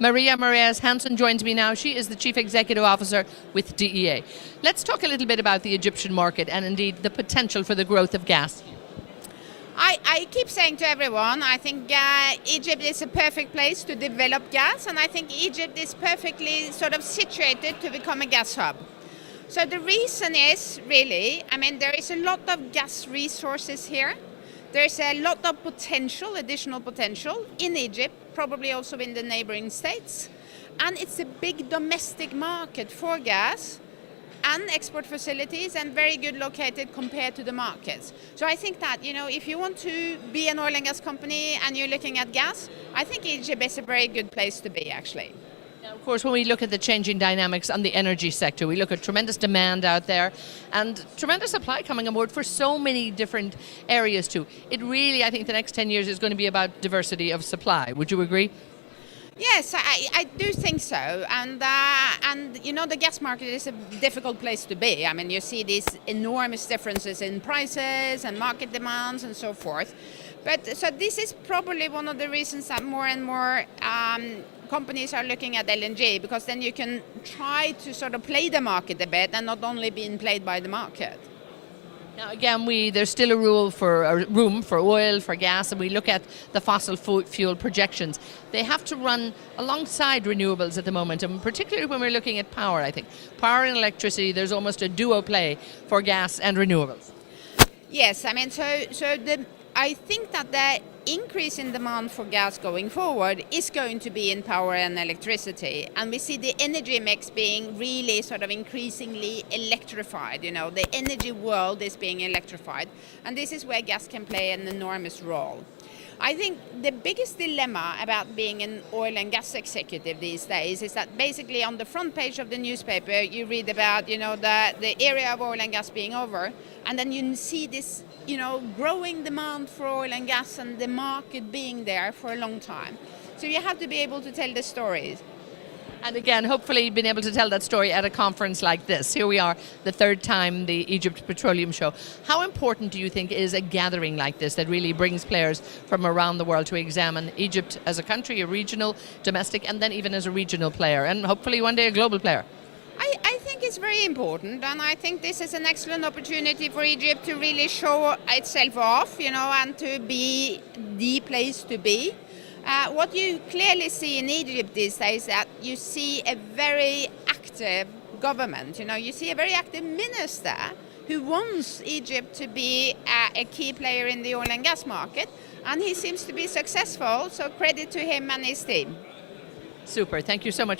Moraeus Hanssen joins me now. She is the Chief Executive Officer with DEA. Let's talk a little bit about the Egyptian market and indeed the potential for the growth of gas. I keep saying to everyone, I think Egypt is a perfect place to develop gas, and I think Egypt is perfectly sort of situated to become a gas hub. So the reason is really, there is a lot of gas resources here. There's a lot of potential, additional potential in Egypt, probably also in the neighboring states. And it's a big domestic market for gas and export facilities, and very good located compared to the markets. So I think that, if you want to be an oil and gas company and you're looking at gas, I think Egypt is a very good place to be, actually. Now, of course, when we look at the changing dynamics on the energy sector, we look at tremendous demand out there and tremendous supply coming on board for so many different areas too. It really, I think the next 10 years is going to be about diversity of supply. Would you agree? Yes, I do think so, and the gas market is a difficult place to be. You see these enormous differences in prices and market demands and so forth. But so this is probably one of the reasons that more and more companies are looking at LNG, because then you can try to sort of play the market a bit and not only being played by the market. Now again, there's still a room for oil, for gas, and we look at the fossil fuel projections. They have to run alongside renewables at the moment, and particularly when we're looking at power, I think. Power and electricity, there's almost a duo play for gas and renewables. Yes, I think that the increase in demand for gas going forward is going to be in power and electricity, and we see the energy mix being really sort of increasingly electrified. The energy world is being electrified, and this is where gas can play an enormous role. I think the biggest dilemma about being an oil and gas executive these days is that basically on the front page of the newspaper you read about the area of oil and gas being over, and then you see this growing demand for oil and gas and the market being there for a long time. So you have to be able to tell the stories. And again, hopefully being able to tell that story at a conference like this. Here we are, the third time, the Egypt Petroleum Show. How important do you think is a gathering like this that really brings players from around the world to examine Egypt as a country, a regional, domestic, and then even as a regional player, and hopefully one day a global player? I think it's very important, and I think this is an excellent opportunity for Egypt to really show itself off, and to be the place to be. What you clearly see in Egypt these days is that you see a very active government. You see a very active minister who wants Egypt to be a key player in the oil and gas market, and he seems to be successful, so credit to him and his team. Super. Thank you so much.